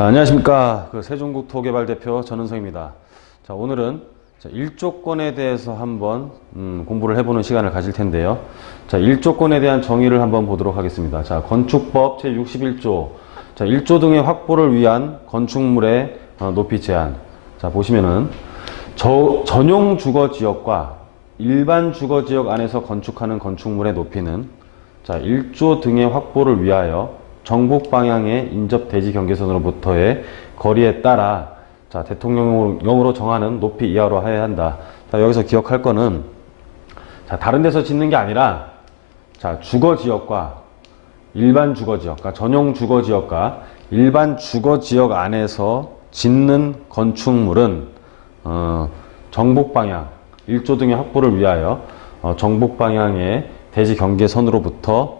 자, 안녕하십니까. 세종국토개발 대표 전은성입니다. 자, 오늘은 일조권에 대해서 한번 공부를 해보는 시간을 가질 텐데요. 자, 일조권에 대한 정의를 한번 보도록 하겠습니다. 자, 건축법 제61조. 자, 일조 등의 확보를 위한 건축물의 높이 제한. 자, 보시면은 전용 주거지역과 일반 주거지역 안에서 건축하는 건축물의 높이는 자, 일조 등의 확보를 위하여 정북 방향의 인접 대지 경계선으로부터의 거리에 따라 자, 대통령령으로 정하는 높이 이하로 해야 한다. 자, 여기서 기억할 거는 자, 다른 데서 짓는 게 아니라 자, 주거지역과 일반 주거지역, 그러니까 전용 주거지역과 일반 주거지역 안에서 짓는 건축물은 정북 방향, 일조 등의 확보를 위하여 정북 방향의 대지 경계선으로부터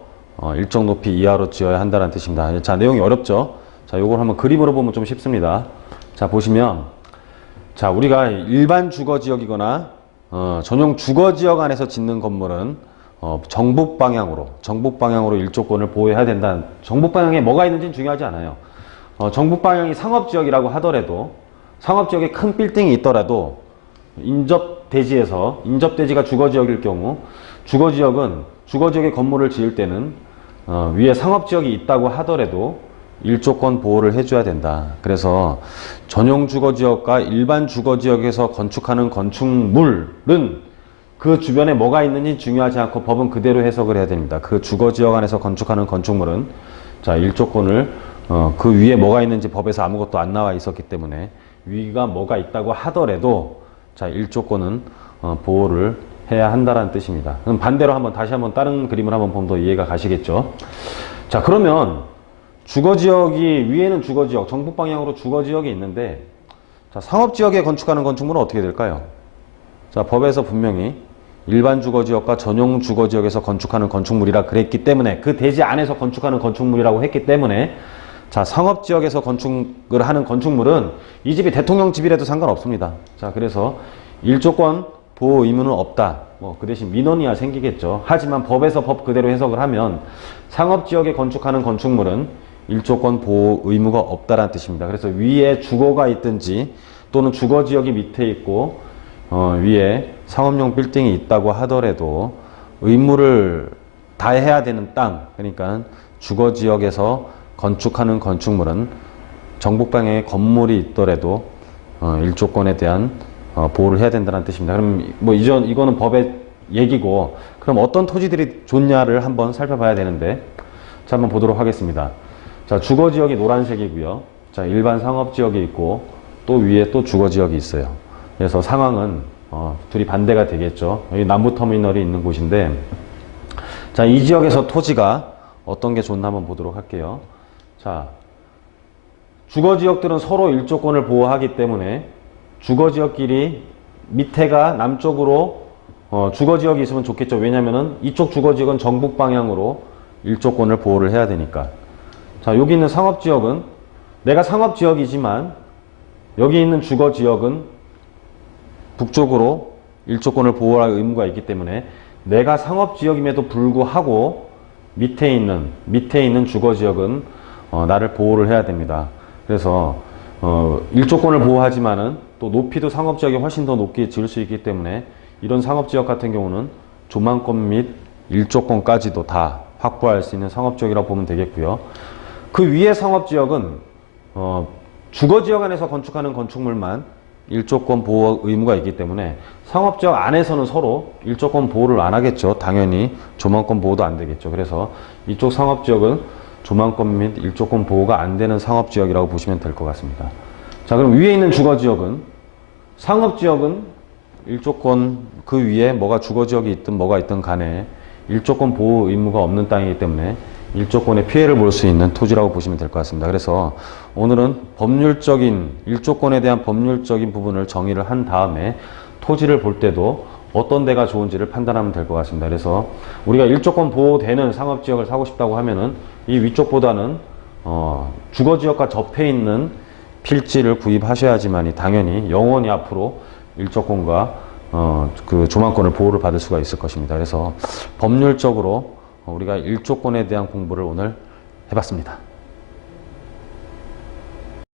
일정 높이 이하로 지어야 한다는 뜻입니다. 자, 내용이 어렵죠? 자, 요걸 한번 그림으로 보면 좀 쉽습니다. 자, 보시면 자, 우리가 일반 주거지역이거나 전용 주거지역 안에서 짓는 건물은 정북 방향으로 일조권을 보호해야 된다. 정북 방향에 뭐가 있는지는 중요하지 않아요. 정북 방향이 상업지역이라고 하더라도 상업지역에 큰 빌딩이 있더라도 인접대지가 주거지역일 경우 주거지역에 건물을 지을 때는 위에 상업지역이 있다고 하더라도 일조권 보호를 해줘야 된다. 그래서 전용 주거지역과 일반 주거지역에서 건축하는 건축물은 그 주변에 뭐가 있는지 중요하지 않고 법은 그대로 해석을 해야 됩니다. 그 주거지역 안에서 건축하는 건축물은 자, 일조권을 그 위에 뭐가 있는지 법에서 아무것도 안 나와 있었기 때문에 위가 뭐가 있다고 하더라도 자, 일조권은 보호를 해야 한다는 뜻입니다. 그럼 반대로 다시 한번 다른 그림을 한번 보면 더 이해가 가시겠죠. 자, 그러면 위에는 주거지역, 정북 방향으로 주거지역이 있는데 자, 상업지역에 건축하는 건축물은 어떻게 될까요? 자, 법에서 분명히 일반 주거지역과 전용 주거지역에서 건축하는 건축물이라 그랬기 때문에 그 대지 안에서 건축하는 건축물이라고 했기 때문에 자, 상업지역에서 건축을 하는 건축물은 이 집이 대통령 집이라도 상관없습니다. 자, 그래서 일조권 보호 의무는 없다. 그 대신 민원이야 생기겠죠. 하지만 법에서 법 그대로 해석을 하면 상업지역에 건축하는 건축물은 일조권 보호 의무가 없다라는 뜻입니다. 그래서 위에 주거가 있든지 또는 주거지역이 밑에 있고 위에 상업용 빌딩이 있다고 하더라도 의무를 다해야 되는 땅, 그러니까 주거지역에서 건축하는 건축물은 정북방향에 건물이 있더라도 일조권에 대한 보호를 해야 된다는 뜻입니다. 그럼 이거는 법의 얘기고, 그럼 어떤 토지들이 좋냐를 한번 살펴봐야 되는데, 자, 한번 보도록 하겠습니다. 자, 주거지역이 노란색이고요. 자, 일반 상업지역이 있고, 또 위에 또 주거지역이 있어요. 그래서 상황은 둘이 반대가 되겠죠. 여기 남부터미널이 있는 곳인데, 자, 이 지역에서 토지가 어떤 게 좋나 한번 보도록 할게요. 자, 주거지역들은 서로 일조권을 보호하기 때문에 주거지역끼리 밑에가 남쪽으로 주거지역이 있으면 좋겠죠. 왜냐면은 이쪽 주거지역은 정북 방향으로 일조권을 보호를 해야 되니까. 자, 여기 있는 상업지역은 내가 상업지역이지만 여기 있는 주거지역은 북쪽으로 일조권을 보호할 의무가 있기 때문에 내가 상업지역임에도 불구하고 밑에 있는 주거지역은 나를 보호를 해야 됩니다. 그래서 일조권을 보호하지만은 또 높이도 상업지역이 훨씬 더 높게 지을 수 있기 때문에 이런 상업지역 같은 경우는 조망권 및 일조권까지도 다 확보할 수 있는 상업지역이라고 보면 되겠고요. 그 위에 상업지역은 주거지역 안에서 건축하는 건축물만 일조권 보호 의무가 있기 때문에 상업지역 안에서는 서로 일조권 보호를 안 하겠죠. 당연히 조망권 보호도 안 되겠죠. 그래서 이쪽 상업지역은 조망권 및 일조권 보호가 안 되는 상업지역이라고 보시면 될 것 같습니다. 자, 그럼 위에 있는 주거지역은 상업지역은 일조권 그 위에 뭐가 주거지역이 있든 뭐가 있든 간에 일조권 보호 의무가 없는 땅이기 때문에 일조권의 피해를 볼 수 있는 토지라고 보시면 될 것 같습니다. 그래서 오늘은 일조권에 대한 법률적인 부분을 정의를 한 다음에 토지를 볼 때도 어떤 데가 좋은지를 판단하면 될 것 같습니다. 그래서 우리가 일조권 보호되는 상업지역을 사고 싶다고 하면은 이 위쪽보다는 주거지역과 접해 있는 필지를 구입하셔야지만이 당연히 영원히 앞으로 일조권과 그 조망권을 보호를 받을 수가 있을 것입니다. 그래서 법률적으로 우리가 일조권에 대한 공부를 오늘 해봤습니다.